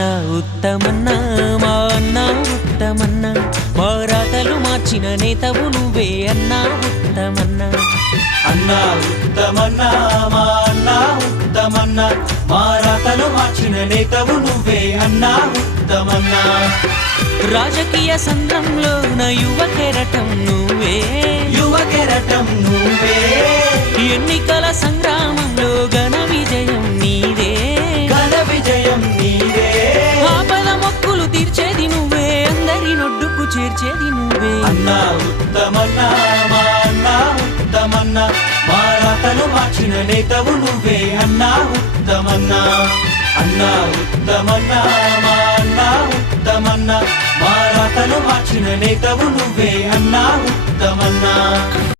అన్న ఉత్తమన్న మా అన్న ఉత్తమన్న మా రాతలు మార్చిన నేతవు నువ్వే అన్న ఉత్తమన్న అన్నా ఉత్తమన్నా మా అన్నా ఉత్తమన్నా మా రాతలు మార్చిన నేతవు నువ్వే అన్నా ఉత్తమన్నా రాజకీయ సంద్రంలో నా యువ కెరటం నువ్వే యువ కెరటం నువ్వే ఎన్నికల సంగ్రామంలో ఘన విజయం నీదే ఘన విజయం నీదే ఆపద మొక్కులు తీర్చేది నువ్వే అందరి నొడ్డుకు చేర్చేది నువ్వే అన్నా ఉత్తమన్నా మా అన్నా ఉత్తమన్నా మా రాతలు మార్చిన నేతవు నువ్వే అన్నా ఉత్తమన్నా అన్నా ఉత్తమన్నా మా అన్నా ఉత్తమన్నా మా రాతలు మార్చిన నేతవు నువ్వే అన్నా ఉత్తమన్నా